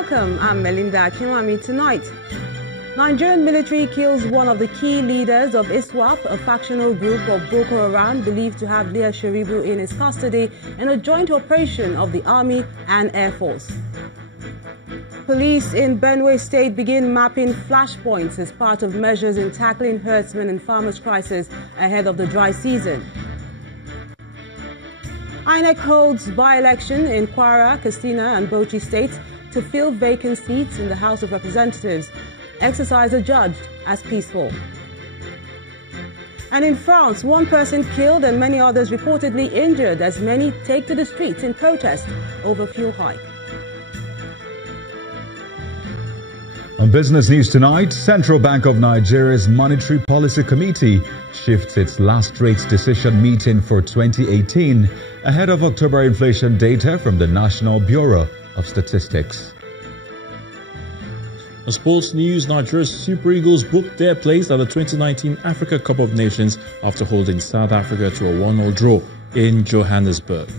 Welcome, I'm Melinda Akinwami. Tonight, Nigerian military kills one of the key leaders of ISWAP, a factional group of Boko Haram believed to have Leah Sharibu in its custody in a joint operation of the Army and Air Force. Police in Benue State begin mapping flashpoints as part of measures in tackling herdsmen and farmers' crisis ahead of the dry season. INEC holds by-election in Kwara, Katsina and Bauchi states to fill vacant seats in the House of Representatives. Exercise adjudged as peaceful. And in France, one person killed and many others reportedly injured as many take to the streets in protest over fuel hike. On business news tonight, Central Bank of Nigeria's Monetary Policy Committee shifts its last rates decision meeting for 2018 ahead of October inflation data from the National Bureau of Statistics. On sports news, Nigeria's Super Eagles booked their place at the 2019 Africa Cup of Nations after holding South Africa to a 1-0 draw in Johannesburg.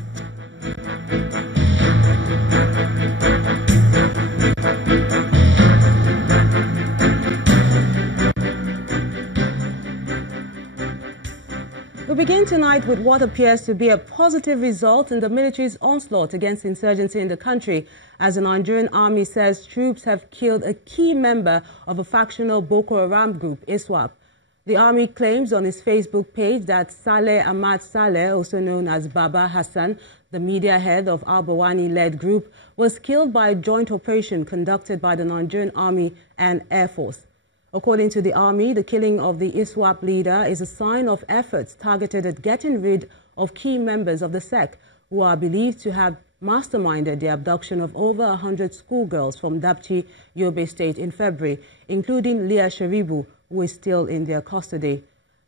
We begin tonight with what appears to be a positive result in the military's onslaught against insurgency in the country, as the Nigerian army says troops have killed a key member of a factional Boko Haram group, ISWAP. The army claims on its Facebook page that Saleh Ahmad Saleh, also known as Baba Hassan, the media head of al-Bawani-led group, was killed by a joint operation conducted by the Nigerian Army and Air Force. According to the army, the killing of the ISWAP leader is a sign of efforts targeted at getting rid of key members of the sect who are believed to have masterminded the abduction of over 100 schoolgirls from Dapchi, Yobe State in February, including Leah Sharibu, who is still in their custody.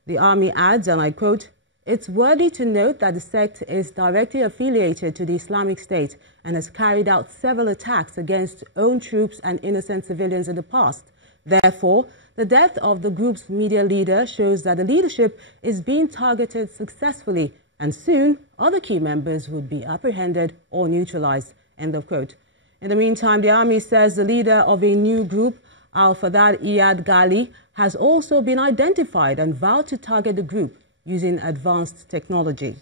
The army adds, and I quote, "It's worthy to note that the sect is directly affiliated to the Islamic State and has carried out several attacks against own troops and innocent civilians in the past. Therefore, the death of the group's media leader shows that the leadership is being targeted successfully, and soon other key members would be apprehended or neutralized." End of quote. In the meantime, the army says the leader of a new group, Al-Fadad Iyad Ghali, has also been identified and vowed to target the group using advanced technology.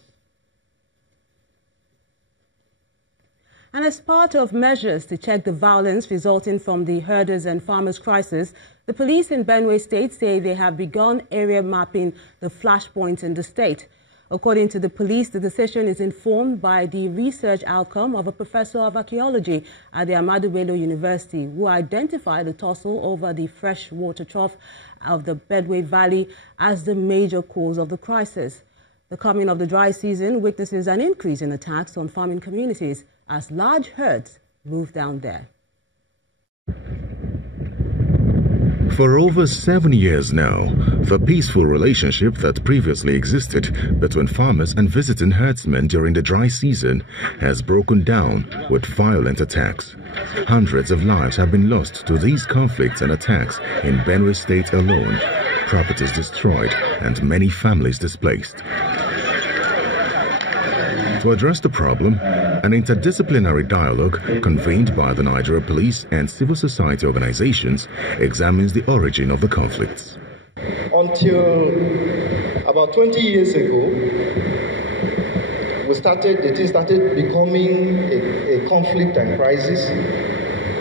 And as part of measures to check the violence resulting from the herders and farmers crisis, the police in Benue State say they have begun area mapping the flashpoints in the state. According to the police, the decision is informed by the research outcome of a professor of archaeology at the Ahmadu Bello University, who identified the tussle over the freshwater trough of the Benue Valley as the major cause of the crisis. The coming of the dry season witnesses an increase in attacks on farming communities as large herds move down there. For over 7 years now, the peaceful relationship that previously existed between farmers and visiting herdsmen during the dry season has broken down with violent attacks. Hundreds of lives have been lost to these conflicts and attacks in Benue State alone, properties destroyed and many families displaced. To address the problem, an interdisciplinary dialogue convened by the Nigeria Police and civil society organizations examines the origin of the conflicts. Until about 20 years ago, the thing started becoming a conflict and crisis.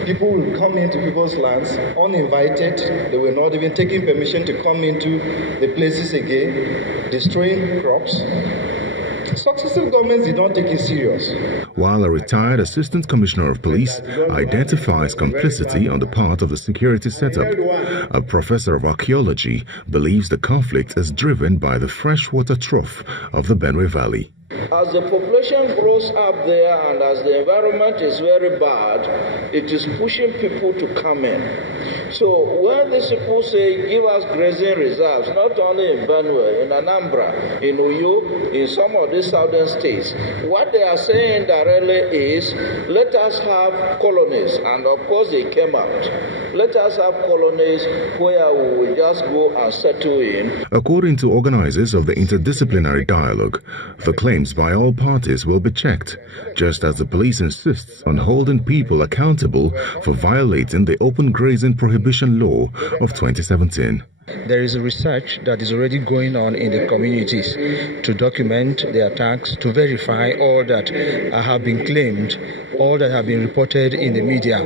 People would come into people's lands uninvited. They were not even taking permission to come into the places again, destroying crops. Successive governments did not take it serious. While a retired assistant commissioner of police identifies complicity on the part of the security setup, a professor of archaeology believes the conflict is driven by the freshwater trough of the Benue Valley. As the population grows up there and as the environment is very bad, it is pushing people to come in. So when these people say, give us grazing reserves, not only in Benue, in Anambra, in Uyo, in some of these southern states, what they are saying that primarily is, let us have colonies, and of course they came out. Let us have colonies where we will just go and settle in. According to organizers of the interdisciplinary dialogue, the claims by all parties will be checked, just as the police insists on holding people accountable for violating the open grazing prohibition law of 2017. There is research that is already going on in the communities to document the attacks, to verify all that have been claimed, all that have been reported in the media.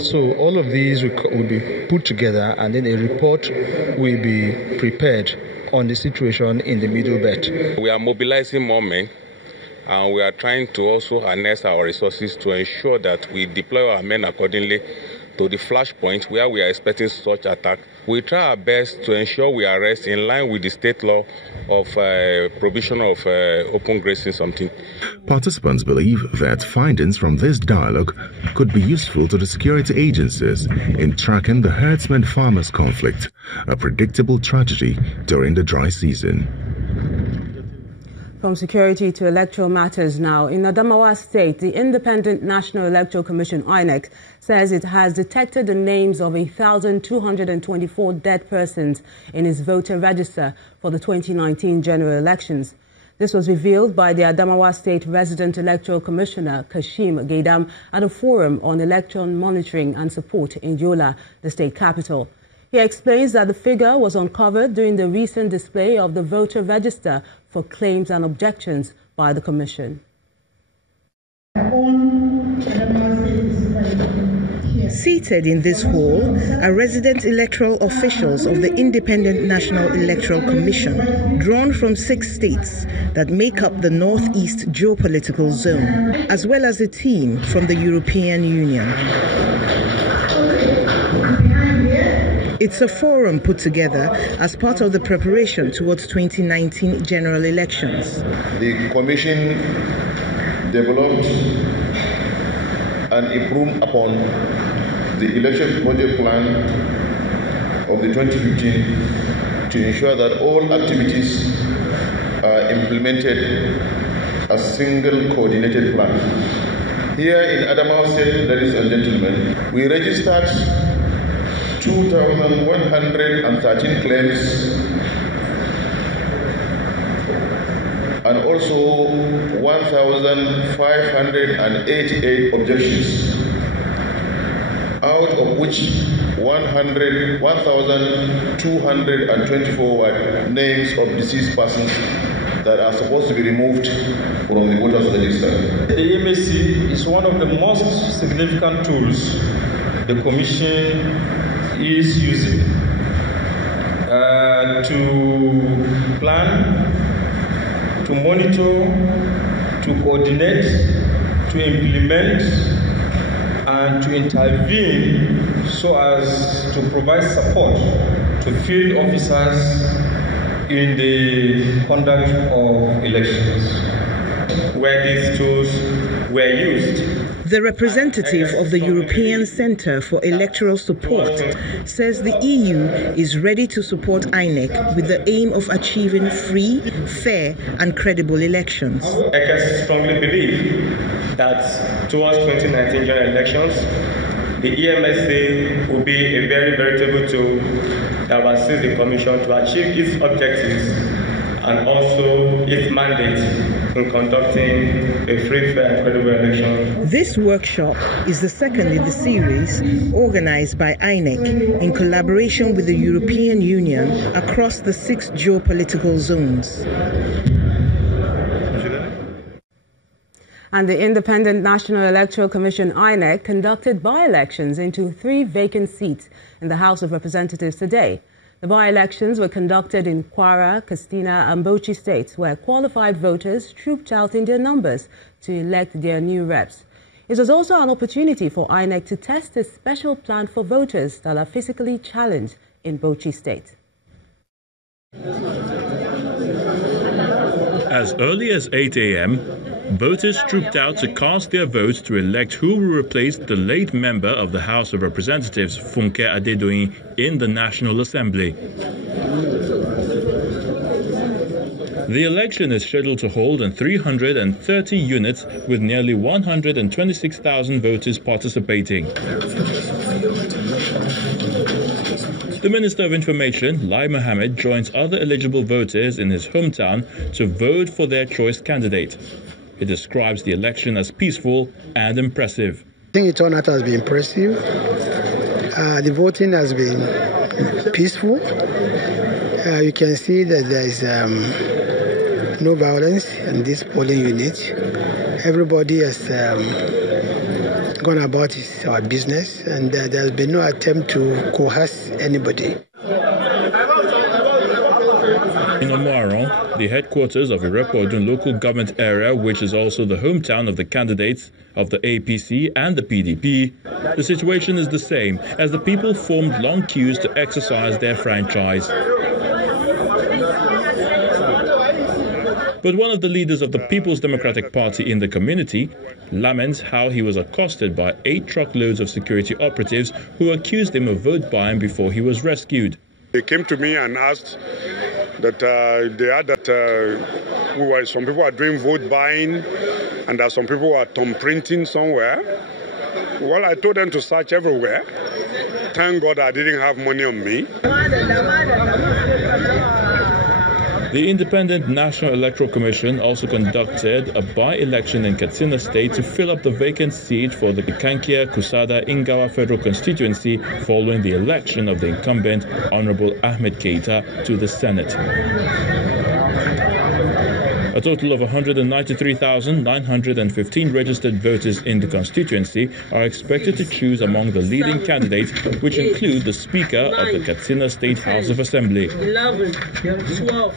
So all of these will be put together, and then a report will be prepared on the situation in the Middle Belt. We are mobilizing more men, and we are trying to also harness our resources to ensure that we deploy our men accordingly to the flashpoint where we are expecting such attack. We try our best to ensure we arrest in line with the state law of provision of open grazing something. Participants believe that findings from this dialogue could be useful to the security agencies in tracking the herdsman-farmers conflict, a predictable tragedy during the dry season. From security to electoral matters now. In Adamawa State, the Independent National Electoral Commission, INEC, says it has detected the names of 1,224 dead persons in its voter register for the 2019 general elections. This was revealed by the Adamawa State Resident Electoral Commissioner, Kashim Gaidam, at a forum on election monitoring and support in Yola, the state capital. He explains that the figure was uncovered during the recent display of the voter register for claims and objections by the Commission. Seated in this hall are resident electoral officials of the Independent National Electoral Commission, drawn from 6 states that make up the Northeast geopolitical zone, as well as a team from the European Union. It's a forum put together as part of the preparation towards 2019 general elections. The Commission developed and improved upon the election project plan of the 2015 to ensure that all activities are implemented as single coordinated plan. Here in Adamawa State, ladies and gentlemen, we registered 2,113 claims and also 1,588 objections, out of which 1,224 were names of deceased persons that are supposed to be removed from the voters register. The INEC is one of the most significant tools the Commission is using to plan, to monitor, to coordinate, to implement, and to intervene so as to provide support to field officers in the conduct of elections, where these tools were used. The representative of the European Centre for Electoral Support says the EU is ready to support INEC with the aim of achieving free, fair and credible elections. I can strongly believe that towards 2019 general elections, the EMSA will be a very veritable tool that will assist the Commission to achieve its objectives and also its mandate in conducting a free, fair and credible election. This workshop is the second in the series organized by INEC in collaboration with the European Union across the 6 geopolitical zones. And the Independent National Electoral Commission, INEC, conducted by-elections into 3 vacant seats in the House of Representatives today. The by-elections were conducted in Kwara, Katsina and Bauchi states, where qualified voters trooped out in their numbers to elect their new reps. It was also an opportunity for INEC to test a special plan for voters that are physically challenged in Bauchi state. As early as 8 a.m., voters trooped out to cast their votes to elect who will replace the late member of the House of Representatives, Funke Adedoyin, in the National Assembly. The election is scheduled to hold in 330 units with nearly 126,000 voters participating. The Minister of Information, Lai Mohammed, joins other eligible voters in his hometown to vote for their choice candidate. He describes the election as peaceful and impressive. I think the turnout has been impressive. The voting has been peaceful. You can see that there is no violence in this polling unit. Everybody has gone about his business, and there has been no attempt to coerce anybody. In Omuaron, the headquarters of Irepo-Odun local government area, which is also the hometown of the candidates of the APC and the PDP, the situation is the same, as the people formed long queues to exercise their franchise. But one of the leaders of the People's Democratic Party in the community laments how he was accosted by 8 truckloads of security operatives who accused him of vote buying before he was rescued. They came to me and asked that they had that some people are doing vote buying and that some people are thumb printing somewhere. Well, I told them to search everywhere. Thank God I didn't have money on me. The Independent National Electoral Commission also conducted a by-election in Katsina State to fill up the vacant seat for the Kankia Kusada Ingawa Federal Constituency following the election of the incumbent Honorable Ahmed Keita to the Senate. A total of 193,915 registered voters in the constituency are expected to choose among the leading candidates, which include the Speaker of the Katsina State House of Assembly. 11, 12,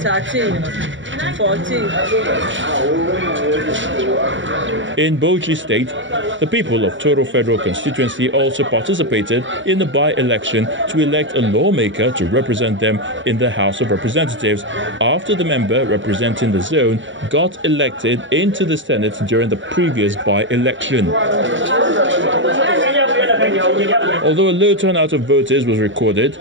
13, 14. In Bauchi State, the people of Toro Federal Constituency also participated in the by-election to elect a lawmaker to represent them in the House of Representatives after the member representing the zone got elected into the Senate during the previous by-election. Although a low turnout of voters was recorded,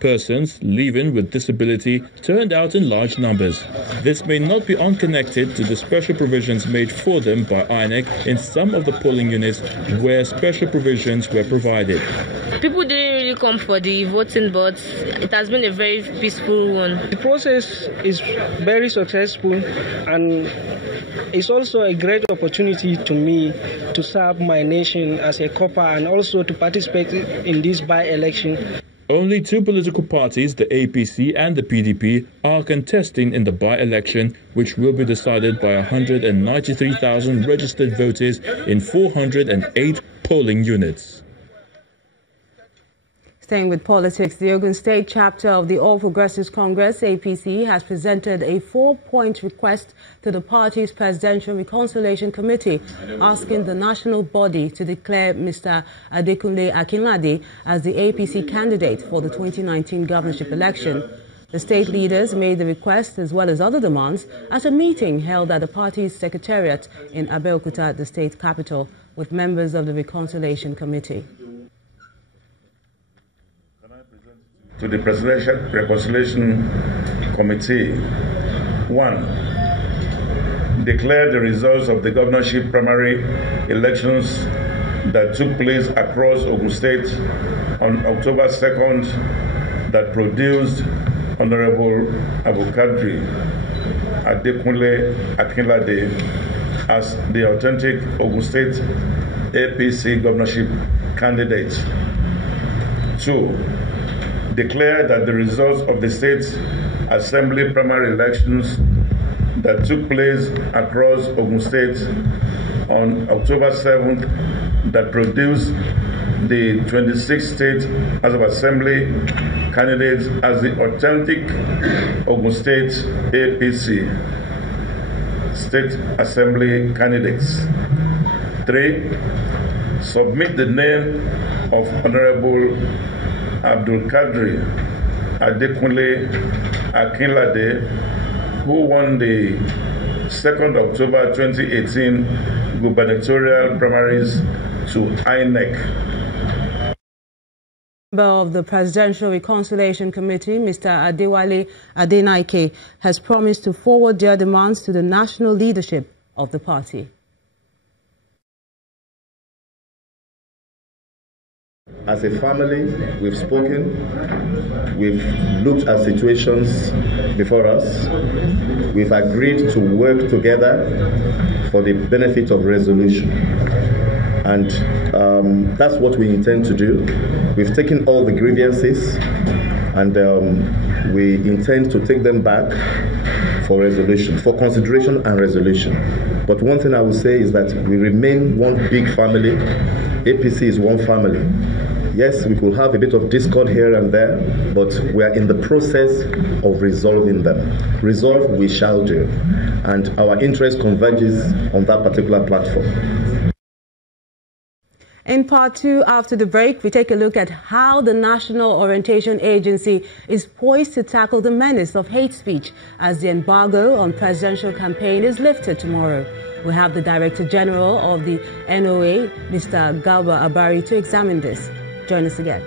persons living with disability turned out in large numbers. This may not be unconnected to the special provisions made for them by INEC in some of the polling units where special provisions were provided. People didn't really come for the voting, but it has been a very peaceful one. The process is very successful, and it's also a great opportunity to me to serve my nation as a copper and also to participate in this by-election. Only 2 political parties, the APC and the PDP, are contesting in the by-election, which will be decided by 193,000 registered voters in 408 polling units. Staying with politics, the Ogun State chapter of the All Progressives Congress, APC, has presented a 4-point request to the party's Presidential Reconciliation Committee, asking the national body to declare Mr. Adekunle Akinlade as the APC candidate for the 2019 governorship election. The state leaders made the request, as well as other demands, at a meeting held at the party's secretariat in Abeokuta, the state capital, with members of the Reconciliation Committee. To the Presidential Reconciliation Committee. 1. Declare the results of the governorship primary elections that took place across Ogun State on October 2nd that produced Honorable Abukadri Adekunle Akinlade as the authentic Ogun State APC governorship candidate. 2. Declare that the results of the state assembly primary elections that took place across Ogun State on October 7th that produced the 26th state House of Assembly candidates as the authentic Ogun State APC State Assembly candidates. 3. Submit the name of Honorable Abdul Kadri Adekunle Akinlade, who won the 2nd October 2018 gubernatorial primaries to INEC. Member of the Presidential Reconciliation Committee, Mr. Adewale Adenike, has promised to forward their demands to the national leadership of the party. As a family, we've spoken, we've looked at situations before us, we've agreed to work together for the benefit of resolution. And that's what we intend to do. We've taken all the grievances and we intend to take them back for resolution, for consideration and resolution. But one thing I will say is that we remain one big family. APC is one family. Yes, we could have a bit of discord here and there, but we are in the process of resolving them. Resolve we shall do, and our interest converges on that particular platform. In part two, after the break, we take a look at how the National Orientation Agency is poised to tackle the menace of hate speech as the embargo on presidential campaign is lifted tomorrow. We have the Director General of the NOA, Mr. Garba Abari, to examine this. Join us again.